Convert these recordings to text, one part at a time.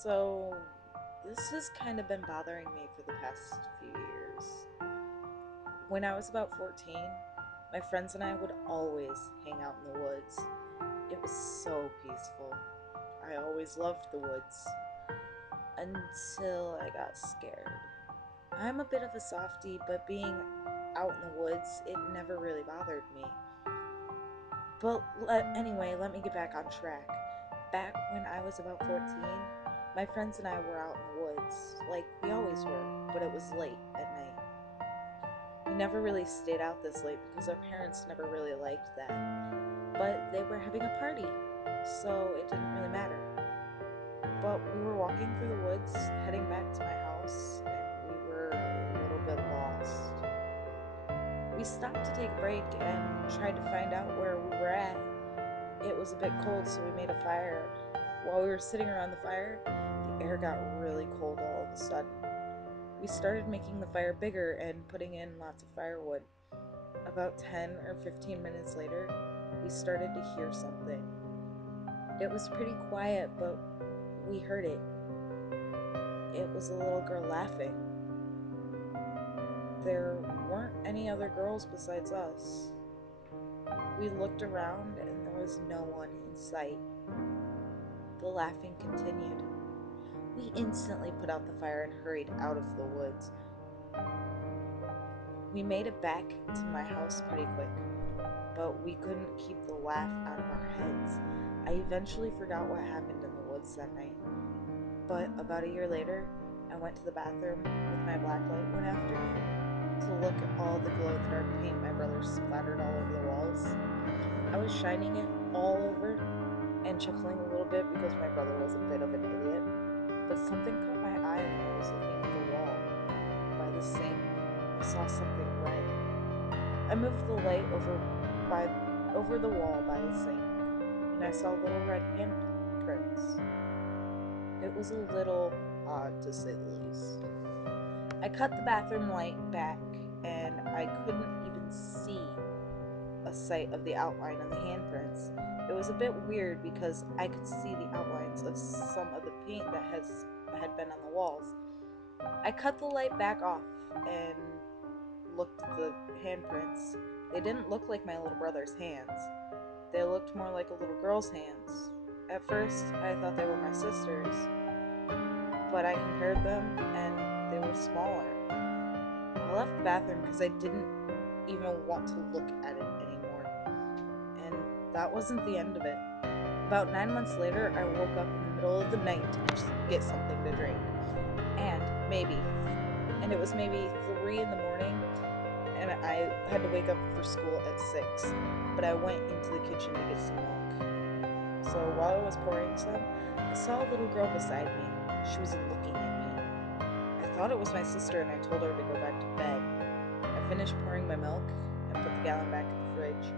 So, this has kind of been bothering me for the past few years. When I was about 14, my friends and I would always hang out in the woods. It was so peaceful. I always loved the woods until I got scared. I'm a bit of a softie, but being out in the woods, it never really bothered me. Anyway, let me get back on track. Back when I was about 14, my friends and I were out in the woods, like we always were, but it was late at night. We never really stayed out this late because our parents never really liked that. But they were having a party, so it didn't really matter. But we were walking through the woods, heading back to my house, and we were a little bit lost. We stopped to take a break and tried to find out where we were at. It was a bit cold, so we made a fire. While we were sitting around the fire, the air got really cold all of a sudden. We started making the fire bigger and putting in lots of firewood. About 10 or 15 minutes later, we started to hear something. It was pretty quiet, but we heard it. It was a little girl laughing. There weren't any other girls besides us. We looked around and there was no one in sight. The laughing continued. We instantly put out the fire and hurried out of the woods. We made it back to my house pretty quick, but we couldn't keep the laugh out of our heads. I eventually forgot what happened in the woods that night, but about a year later, I went to the bathroom with my black light one afternoon to look at all the glow-in-the-dark paint my brother splattered all over the walls. I was shining it all over and chuckling a little bit because my brother was a bit of an idiot, but something caught my eye when I was looking at the wall by the sink. I saw something red. I moved the light over the wall by the sink, and I saw little red handprints. It was a little odd, to say the least. I cut the bathroom light back, and I couldn't even see a sight of the outline of the handprints. It was a bit weird because I could see the outlines of some of the paint that had been on the walls. I cut the light back off and looked at the handprints. They didn't look like my little brother's hands. They looked more like a little girl's hands. At first, I thought they were my sister's, but I compared them and they were smaller. I left the bathroom because I didn't even want to look at it anymore. And that wasn't the end of it. About 9 months later, I woke up in the middle of the night to just get something to drink. And it was maybe 3 in the morning, and I had to wake up for school at 6, but I went into the kitchen to get some milk. So while I was pouring some, I saw a little girl beside me. She was looking at me. I thought it was my sister, and I told her to go back to bed. I finished pouring my milk and put the gallon back in the fridge.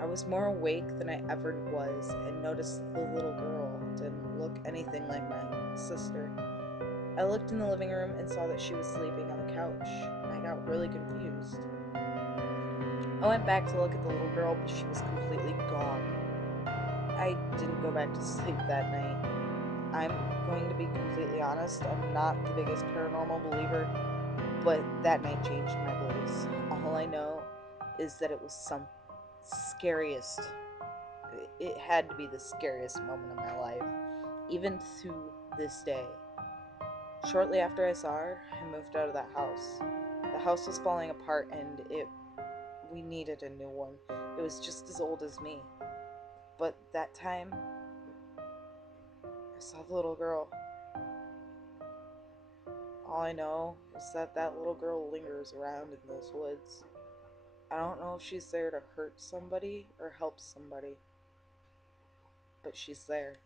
I was more awake than I ever was and noticed the little girl didn't look anything like my sister. I looked in the living room and saw that she was sleeping on the couch. I got really confused. I went back to look at the little girl, but she was completely gone. I didn't go back to sleep that night. I'm going to be completely honest, I'm not the biggest paranormal believer, but that night changed my beliefs. All I know is that it was scariest. It had to be the scariest moment of my life, even to this day. Shortly after I saw her, I moved out of that house. The house was falling apart and we needed a new one. It was just as old as me. But that time, I saw the little girl. All I know is that that little girl lingers around in those woods. I don't know if she's there to hurt somebody or help somebody, but she's there.